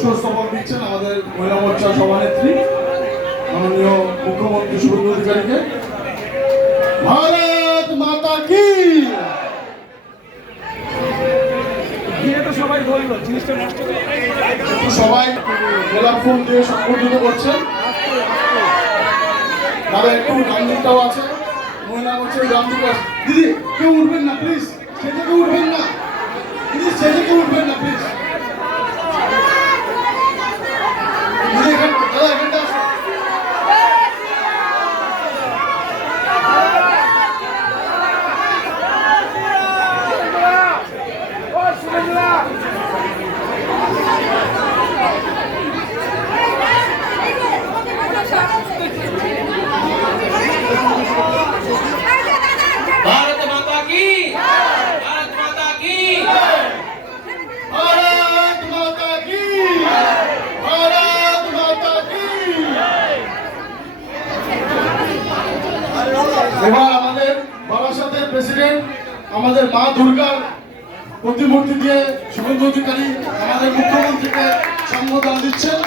পুষ্পস্তবক দিচ্ছেন আমাদের মহিলা মোর্চার সভানেত্রী মাননীয় মুখ্যমন্ত্রী শুভেন্দু অধিকারীকে। ভারত মাতা কি! সবাই গোলাপ ফুল দিয়ে সংবর্ধিত করছেন। তারা একটু ডান দিকটাও আছে, মহিলা মোর্চার ডান দিকে আছে। দিদি কেউ উঠবেন না প্লিজ, স্টেজে কেউ উঠবেন না প্লিজ, স্টেজে কেউ উঠবেন না প্লিজ। भारत माता की, भारत माता की, भारत माता की, भारत माता की। এবার আমাদের বারাসাতের প্রেসিডেন্ট আমাদের মা দুর্গার প্রতিমূর্তি দিয়ে শুভেন্দু অধিকারী আমাদের মুখ্যমন্ত্রীকে সম্বোধন দিচ্ছেন।